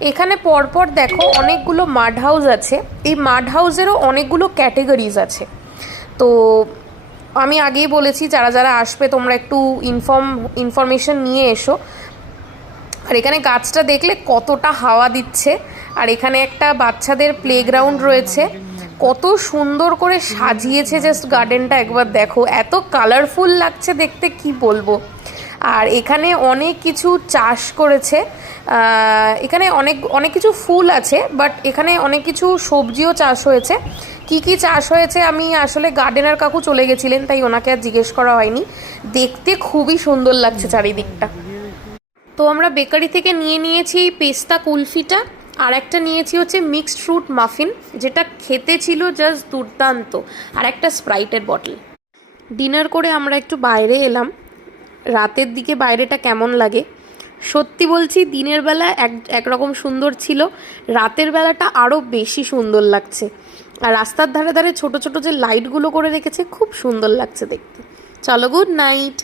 এখানে পরপর দেখো অনেকগুলো মাড হাউস আছে। এই মাড হাউসেরও অনেকগুলো ক্যাটেগরিজ আছে। তো আমি আগেই বলেছি যারা যারা আসবে তোমরা একটু ইনফরমেশন নিয়ে এসো। আর এখানে গাছটা দেখলে কতটা হাওয়া দিচ্ছে। আর এখানে একটা বাচ্চাদের প্লেগ্রাউন্ড রয়েছে, কত সুন্দর করে সাজিয়েছে জাস্ট গার্ডেনটা একবার দেখো, এত কালারফুল লাগছে দেখতে কি বলবো। আর এখানে অনেক কিছু চাষ করেছে, এখানে অনেক অনেক কিছু ফুল আছে, বাট এখানে অনেক কিছু সবজিও চাষ হয়েছে। কি কি চাষ হয়েছে আমি আসলে গার্ডেনার কাকু চলে গেছিলেন, তাই ওনাকে আর জিজ্ঞেস করা হয়নি। দেখতে খুবই সুন্দর লাগছে চারিদিকটা। তো আমরা বেকারি থেকে নিয়ে নিয়েছি এই পেস্তা কুলফিটা, আর একটা নিয়েছি হচ্ছে মিক্সড ফ্রুট মাফিন, যেটা খেতে ছিল জাস্ট দুর্দান্ত, আর একটা স্প্রাইটের বটল। ডিনার করে আমরা একটু বাইরে এলাম। রাতের দিকে বাইরেটা কেমন লাগে সত্যি বলছি, দিনের বেলা একরকম সুন্দর ছিল, রাতের বেলাটা আরও বেশি সুন্দর লাগছে। আর রাস্তার ধারে ধারে ছোট ছোট যে লাইটগুলো করে রেখেছে খুব সুন্দর লাগছে দেখতে। চলো, গুড নাইট।